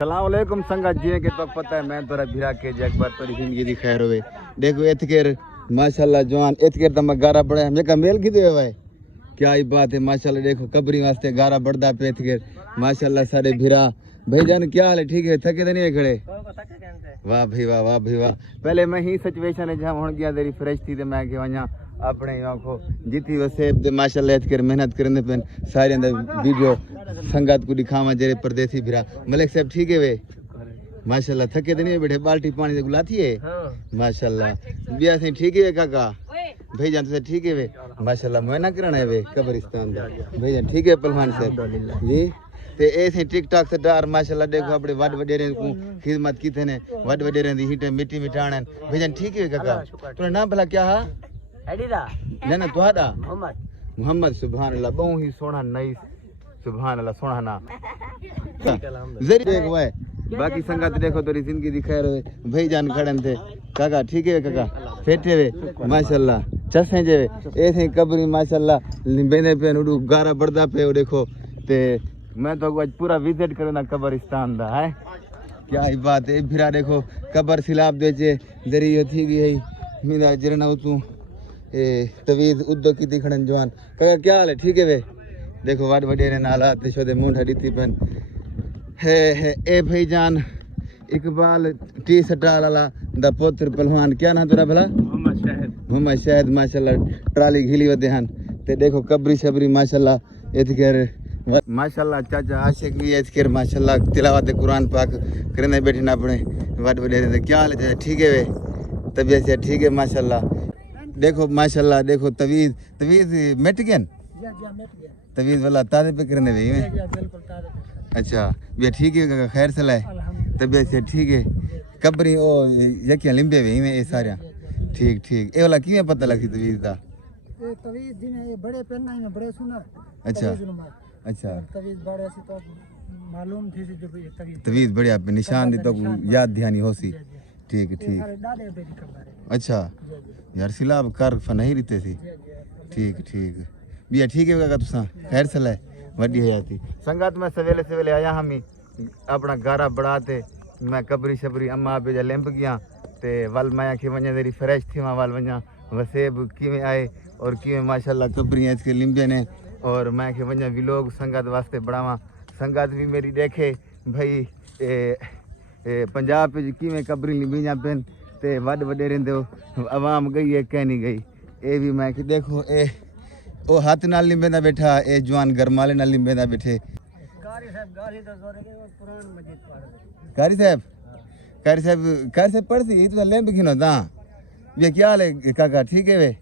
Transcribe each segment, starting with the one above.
सलाम अलैकुम संगत जी के तो पता है मैं तोरा भिरा के जग पर तोरी जिंदगी दी खैर होवे देखो एतकेर माशाल्लाह जवान एतकेर तम गारा बड़े हम का मेल की दे भाई क्या ही बात है माशाल्लाह देखो कबरी वास्ते गारा बड़दा पे एतकेर माशाल्लाह सारे भिरा भाईजान क्या हाल है ठीक है थके तो नहीं है खड़े वाह भाई वाह पहले मैं ही सिचुएशन है जहां हुन गया तेरी फ्रेश थी ते मैं के वणा अपने आंखों जीती वसे ते माशाल्लाह एतकेर मेहनत करने पे सारे वीडियो संगत को दिखावा जेरे परदेसी भिरा मलिक साहब ठीक है वे माशाल्लाह थके तो नहीं बैठे बाल्टी पानी से गुलाती है माशाल्लाह बिया से ठीक है काका भाईजान से ठीक है वे माशाल्लाह मैं करना है वे कब्रिस्तान दा भाईजान ठीक है पहलवान साहब जी ते ऐसे टिकटॉक से डार माशाल्लाह देखो अपने वड वडेरे को खिदमत की थे ने वड वडेरे दी हिट मिट्टी मिटाणन भाईजान ठीक है काका तोरा नाम भला क्या हा एडीदा ना तोड़ा मोहम्मद सुभान अल्लाह बहु ही सोना नई सुभान अल्लाह सोना ना जरी देखो है बाकी संगत देखो तेरी जिंदगी दी खैर होवे भाईजान खड़न थे काका ठीक है काका फेटे वे माशाल्लाह चसे जे ऐसे कबरी माशाल्लाह बेने पे उडू गारा बड़दा पे देखो ते मैं तो आज पूरा विजिट करना कब्रिस्तान दा है क्या ही बात है फिर देखो कब्र सिलाब दे जे जरी थी गई है मीरा जरना तू ए तवीज उद्दो की दिखणन जवान काका क्या हाल है ठीक है वे देखो वाड वडेरे नाला ते शोदे मुंडा दीती पन है ए भाईजान इकबाल टी सटाल वाला दा पुत्र पहलवान क्या नाम तेरा भला मोहम्मद शाहिद माशाल्लाह ट्राली घिली वदे हन ते देखो कबरी शबरी माशाल्लाह एतकेर माशाल्लाह चाचा आशिक भी एतकेर माशाल्लाह तिलावत कुरान पाक करने बैठे ना अपने वाड वडेरे ते क्या हाल है ठीक है वे तबीयत से ठीक है माशाल्लाह देखो माशाल्लाह देखो तवीज मिट गया तवीज वाला तारे पे करने वे अच्छा भैया ठीक है खैर सला है तबीयत से ठीक है कबरी ओ यकिया लिंबे वे ये सारे ठीक ए वाला किवें पता लगी तवीज दा ये तवीज दिन ये बड़े पहनना है बड़े सुना अच्छा तवीज बड़े से तो मालूम थी जो तवीज बढ़िया पे निशान दी तो याद ध्यानी होसी ठीक अच्छा यार सिलाब कर फनही रीते सी ठीक भैया ठीक है काका तुसा खैर सला वड्डी हयाती संगत में सवेले आया हम ही अपना गारा बढ़ाते मैं कबरी शबरी अम्मा बेजा लैंप गया ते वल मैं आखी वञा तेरी फ्रेश थी मां वल वञा वसेब किवें आए और किवें माशाल्लाह कबरी इसके लिंबे ने और मैं आखी वञा व्लॉग संगत वास्ते बढ़ावा संगत भी मेरी देखे भाई पंजाब पे किवें कबरी लिंबियां पेन ते वड वडेरे दे आवाम गई है कह नहीं गई ए भी मैं कि देखो ए ओ हाथ नाल लिंबेंदा बैठा ए जवान गरमाले नाल लिंबेंदा बैठे कारी साहब पढ़ सी तो लैंप खिनो दा ये क्या हाल है काका ठीक है वे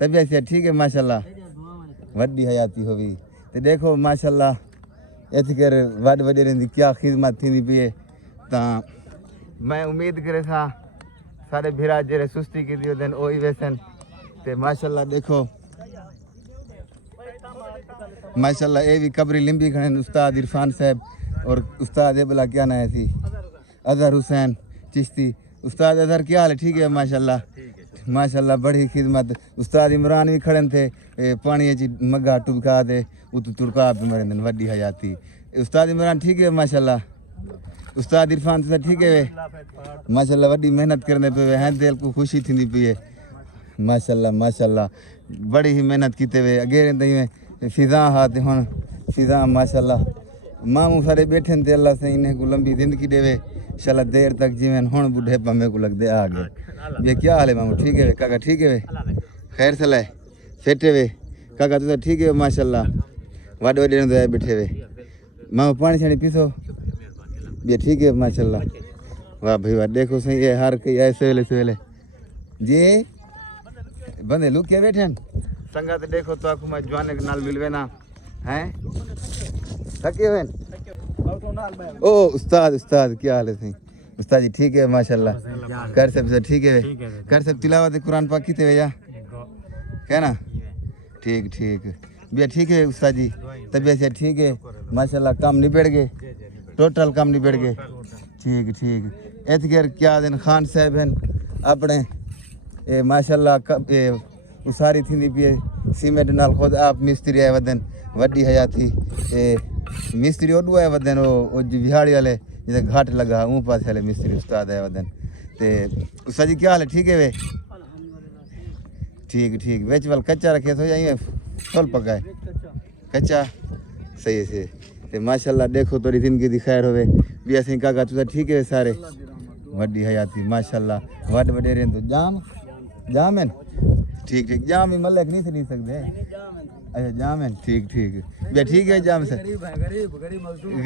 तबीयत से ठीक है माशाल्लाह वड्डी हयाती होवी ते देखो माशाल्लाह एतकर वड वडेरे दी क्या खिदमत थींदी पई है ता मैं उम्मीद करे था सारे भिरा जेरे सुस्ती की दियो दिन ओ ही वैसन ते माशाल्लाह देखो माशाल्लाह ए भी कबरी लिंबी खड़े उस्ताद इरफान साहब और उस्ताद एबला क्या नाम है थी अजहर हुसैन चिश्ती उस्ताद अजहर क्या हाल है ठीक है माशाल्लाह बड़ी खिदमत उस्ताद इमरान भी खड़े थे पानी ची मग्गा टुबका दे उत तुरका पे मरे दिन वड्डी हयाती उस्ताद इमरान ठीक है माशाल्लाह उस्ताद इरफान से ठीक है वे माशाल्लाह वड्डी मेहनत करने पे वे हैं दिल को खुशी थी पई है माशाल्लाह बड़ी ही मेहनत कीते वे अगे में फिजा हाथ हुन फिजा माशाल्लाह मामू सारे बैठे थे अल्लाह से इन्हें को लंबी जिंदगी देवे इंशाल्लाह देर तक जीवन हुन बुढ़े पमे को लगदे आ गए ये क्या हाल है मामू ठीक है काका ठीक है खैर सला सेटे वे काका तो ठीक है माशाल्लाह वड वडे दे बैठे वे मामू पानी छानी पीसो ये ठीक है माशाल्लाह वाह भाई वाह देखो सही है हर कई ऐसे सवेले जी बंदे लोग क्या बैठे संगत देखो तो आखू मैं जवान के नाल मिलवे ना हैं थके हुए ओ उस्ताद क्या हाल है सही उस्ताद जी ठीक है माशाल्लाह कर सब ठीक है कर सब तिलावत कुरान पाक की थे या क्या ना ठीक भैया ठीक है उस्ताद जी तबीयत से ठीक है माशाल्लाह काम निबड़ गए टोटल काम निबड़ गए ठीक एतकेर क्या दिन खान साहब हैं अपने माशाल्लाह उसारी थी पी सीमेंट नाल खुद आप मिस्त्री आए वदन वड्डी हयाती मिस्त्री ओडू आए वदन ओ बिहाड़ी वाले जिसे घाट लगा ऊँ पास वाले मिस्त्री उस्ताद है वदन ते उस्ताद जी क्या हाल है ठीक है वे ठीक ठीक वेच वाल कच्चा रखे तो यहीं फल पका है कच्चा सही है सही ते माशाल्लाह देखो थोड़ी जिंदगी दी खैर होवे भी असीं काका तुसा ठीक है सारे वड्डी हयाती माशाल्लाह वड वडेरे तो जाम जाम है ठीक ठीक जाम ही मलक नहीं सकते अच्छा जाम है ठीक ठीक बे ठीक है जाम से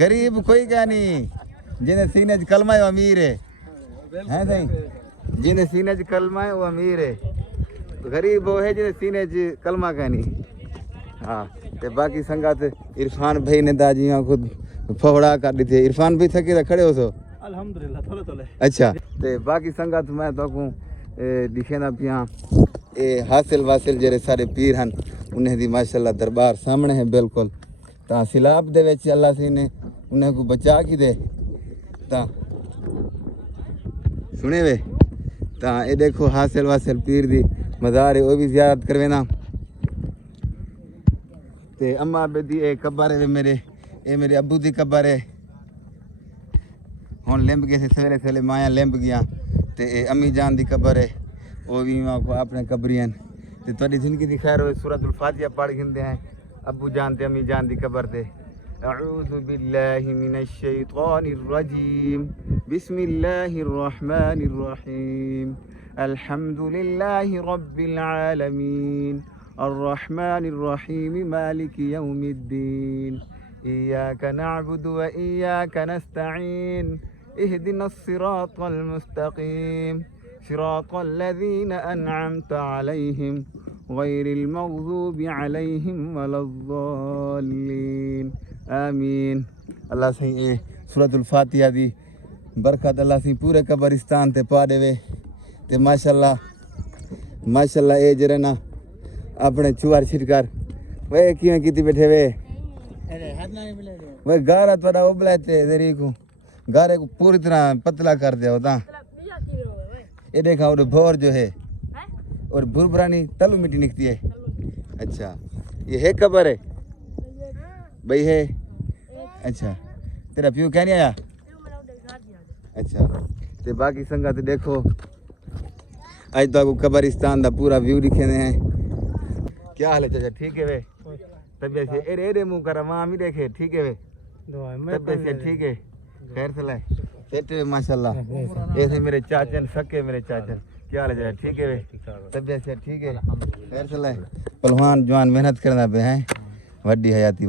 गरीब कोई क्या नहीं जिन्हें सीने च कलमा है वो अमीर है हैं सही जिन्हें सीने च कलमा है वो अमीर है गरीब वो है जिन्हें सीने च कलमा का नहीं हाँ ते बाकी संगत इरफान भाई ने दाजी खुद फवड़ा कर दी थे इरफान भाई थके तो खड़े हो सो अल्हम्दुलिल्लाह थोड़े थोड़े अच्छा ते बाकी संगत मैं तो को दिखे ना पिया ए हासिल वासिल जेरे सारे पीर हन उन्हें दी माशाल्लाह दरबार सामने है बिल्कुल ता सिलाब दे विच अल्लाह सी ने उन्हें को बचा की दे ता सुने वे ता ये देखो हासिल वासिल पीर दी मज़ार है वो भी ज़ियारत करवे ना ते अम्मा बेदी ए कब्र है मेरे अब्बू दी कब्र है हुन लिंब गए से सवेरे सवेरे माया लिंब गया ते ए अम्मी जान दी कब्र है वो भी मां को अपने कब्रियन ते तोड़ी जिंदगी दी खैर होए सूरतुल फातिहा पढ़ गिंदे हैं अब्बू जान ते अम्मी जान दी कब्र ते अऊज़ु बिल्लाहि मिनश शैतानिर रजीम बिस्मिल्लाहिर रहमानिर रहीम अल्हम्दुलिल्लाहि रब्बिल आलमीन अर्रहमानिर रहीम मालिकि यौमिद्दीन इय्याका नअबुदु व इय्याका नस्तईन इहदिनस सिरातल मुस्तकीम सिरातल लज़ीना अनअमत अलैहिम गैरिल मग़ज़ूबि अलैहिम वलद्दाल्लीन आमीन अल्लाह सही ए सूरतुल फातिहा दी बरकत अल्लाह सी पूरे कब्रिस्तान ते पा देवे ते माशाल्लाह माशाल्लाह ए जरे ना अपने चुआर छिटकार वे किवें कीती बैठे वे वे गारा थोड़ा उबलाते तेरी को गारे को पूरी तरह पतला कर दिया ता ये देखा और भोर जो है और भुरभुरानी तलु मिट्टी निकलती है अच्छा ये है कब्र है भाई है अच्छा तेरा प्यू क्या नहीं आया अच्छा ते बाकी संगत देखो आज तो कब्रिस्तान का पूरा व्यू दिखे हैं क्या हाल है चाचा ठीक है वे तबियत से एरे एरे मुंह कर वहाँ भी देखे ठीक है वे तबियत से ठीक है खैर से लाए सेठ माशाल्लाह ऐसे मेरे चाचन सके मेरे चाचन क्या हाल है ठीक है वे तबियत से ठीक है खैर से लाए पहलवान जवान मेहनत करना पे हैं वड्डी हयाती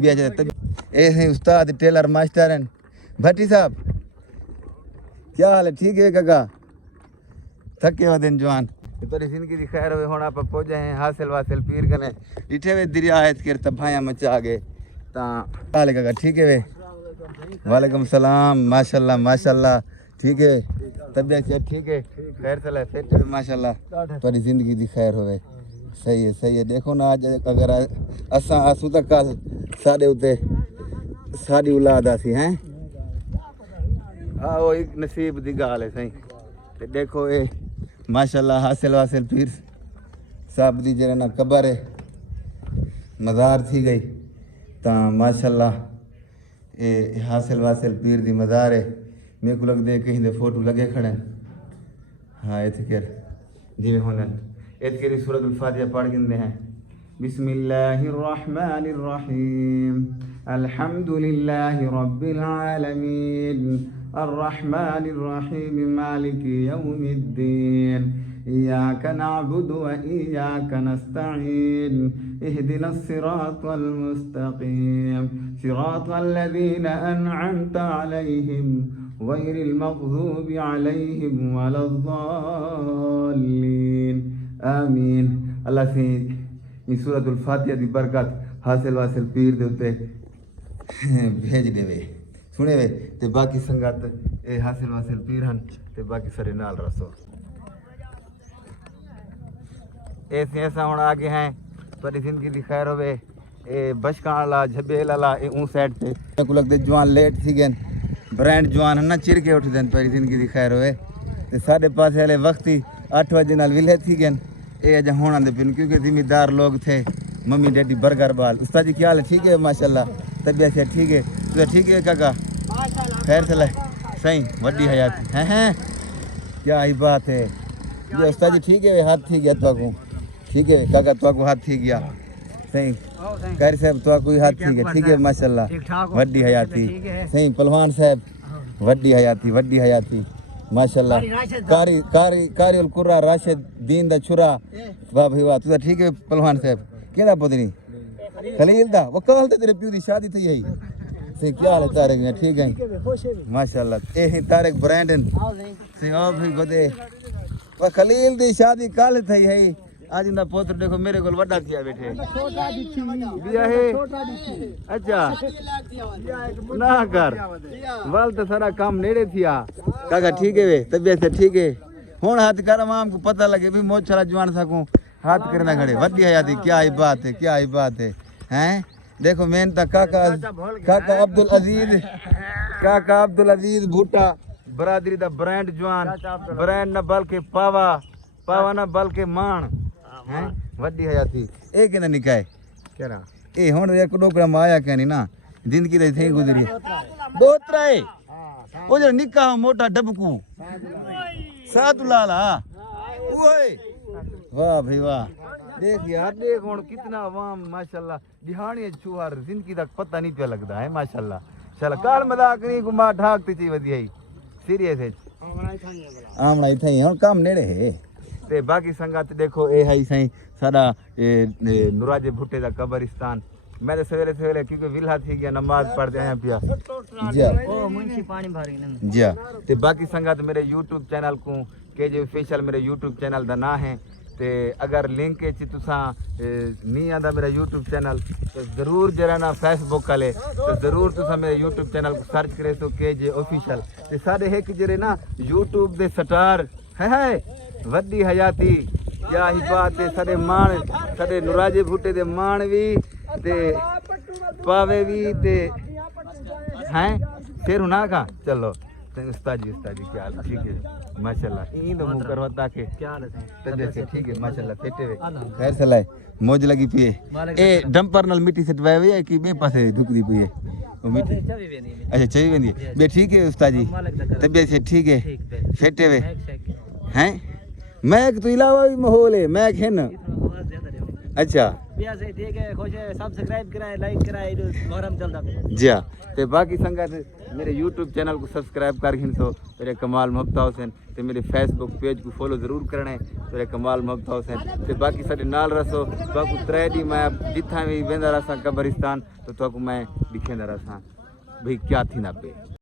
भी अच्छा ऐसे उस्ताद टेलर मास्टर हैं भट्टी साहब क्या हाल है ठीक है काका थके हुए दिन जवान तोरी जिंदगी दी खैर होवे हुण आप पहुंचे हैं हासिल वासिल पीर कने डिठे वे दरिया है के तभाया मचा गए ता हाल काका ठीक है वे वालेकुम सलाम माशाल्लाह माशाल्लाह ठीक है तबियत से ठीक है खैर चला सेठ माशाल्लाह तोरी जिंदगी दी खैर होवे सही है देखो ना आज अगर असा आसू तक कल साडे उते साडी औलाद आसी हैं हाँ वो एक नसीब दी गाल है सही ते देखो ये माशाल्लाह हासिल वासिल पीर साहब दी जरा ना कब्र है मज़ार थी गई ता माशाल्लाह ये हासिल वासिल पीर दी मज़ार है मेरे को लगते कहीं दे फोटो लगे खड़े हाँ इतकर जिमें होने इतकर सूरतुल फातिहा पढ़ गिंदे हैं बिस्मिल्लाहिर रहमानिर रहीम अल्हम्दुलिल्लाहि रब्बिल आलमीन अर्रहमानिर रहीम मालिकि यौमिद्दीन इय्याका नअबुदु व इय्याका नस्तईन इहदिनस सिरातल मुस्तकीम सिरातल लज़ीना अनअमत अलैहिम गैरिल मग़ज़ूबि अलैहिम वलद्दाल्लीन आमीन अल्लाह से इस सूरतुल फातिहा दी बरकत हासिल वासिल पीर दे उते भेज देवे सुने वे ते बाकी संगत ए हासिल वासिल पीर हन ते बाकी सारे नाल रसो ऐसा हुण आगे हैं थोड़ी जिंदगी दी खैर होवे ए बशकां वाला झबेल वाला ए ऊं साइड ते को लगदे जवान लेट थी गन ब्रांड जवान ना चिर के उठ देन थोड़ी जिंदगी दी खैर होवे ते साडे पास वाले वक्त ही 8 बजे नाल विले थी गन ए अज होण आंदे पिन क्योंकि जिम्मेदार लोग थे मम्मी डैडी बर्गर बाल उस्ताद जी क्या हाल है ठीक है माशाल्लाह तबियत से ठीक है तो ठीक है काका खैर चला सही वड्डी हयाती हैं क्या ही बात है ये उस्ताद जी ठीक है हाथ थी गया तो ठीक है काका तो हाथ थी गया सही कारी साहब तो हाथ थी गया ठीक है माशाल्लाह वड्डी हयाती सही पहलवान साहब वड्डी हयाती माशाल्लाह कारी कारी कारी उल कुर्रा राशिद दीन दा छुरा वाह भाई वाह तू ठीक है पहलवान साहब केदा पुदनी खलील दा वो कल ते तेरे प्यू दी शादी थी है से क्या हाल है तारिक ने ठीक है माशाल्लाह ए है तारिक ब्रांडन से ओ भाई बदे वो खलील दी शादी कल थी है आज इंदा पुत्र देखो मेरे कोल वड्डा किया बैठे बिया है अच्छा ना कर वाल तो सारा काम नेड़े थिया काका ठीक है वे तबीयत से ठीक है हुन हाथ कर आम को पता लगे भी मोच छला जवान सकूं हाथ करना खड़े वड्डी हयाती क्या ही बात है हैं देखो मेन तक काका अब्दुल अजीज भूटा बरादरी दा ब्रांड जवान ब्रांड न बल्कि पावा न बल्कि मान हैं वड्डी हयाती ए केना निकाय केरा ए हुन एक डोकरा में आया क्या नहीं ना जिंदगी दे थई गुजरी दोतरा है ओ जो निका मोटा डबकू साधु लाला ओए वाह भाई वाह देख यार देख हुन कितना आवाम माशाल्लाह दिहाड़ी छुहार जिंदगी दा पता नहीं पे लगदा है माशाल्लाह चल कार मजाक नहीं गुमा ठाकती ची वदी है सीरियस है आमना ही थई हुन काम नेड़े है ते बाकी संगत देखो ए है सही साडा नुराजे भुट्टे दा कब्रिस्तान मैं तो सवेरे सवेरे क्योंकि विला थी गया नमाज पढ़ते आया पिया जी ओ मुंशी पानी भरी न जी ते बाकी संगत मेरे YouTube चैनल को केजे ऑफिशियल मेरे YouTube चैनल दा ना है ते अगर लिंक च तुसा नहीं आंदा मेरा YouTube चैनल तो जरूर जरा ना Facebook वाले तो जरूर तुसा मेरे YouTube चैनल को सर्च करे तो केजे ऑफिशियल ते साडे है कि जरे ना YouTube दे स्टार है वड्डी हयाती क्या ही बात है साडे मान साडे नुराजे भुट्टे दे मान भी ते पावे भी ते हैं फिर हुना का चलो उस्ताद जी क्या हाल ठीक है माशाल्लाह इन तो मुंह करवाता के क्या हाल है तबीयत से ठीक है माशाल्लाह फेटे वे खैर चलाए मौज लगी पिए ए डंपर नाल मिट्टी सटवाए वे कि बे पासे दुखदी पिए ओ मिट्टी अच्छा चवी वेंदी बे ठीक है उस्ताद जी तबीयत से ठीक है फेटे वे हैं मैक तो इलावा भी माहौल है मैक है ना अच्छा सब्सक्राइब कराए लाइक कराए मोहरम चलदा जी हां ते बाकी संगत मेरे YouTube चैनल को सब्सक्राइब कर घिन तो मेरे कमाल मुफ्ता हुसैन ते मेरे Facebook पेज को फॉलो जरूर करना है मेरे कमाल मुफ्ता हुसैन ते बाकी साडे नाल रसो बाकू 3 दी मैं जिथा भी वेंदा रसा कब्रिस्तान तो मैं दिखेंदा रसा भाई क्या थी ना पे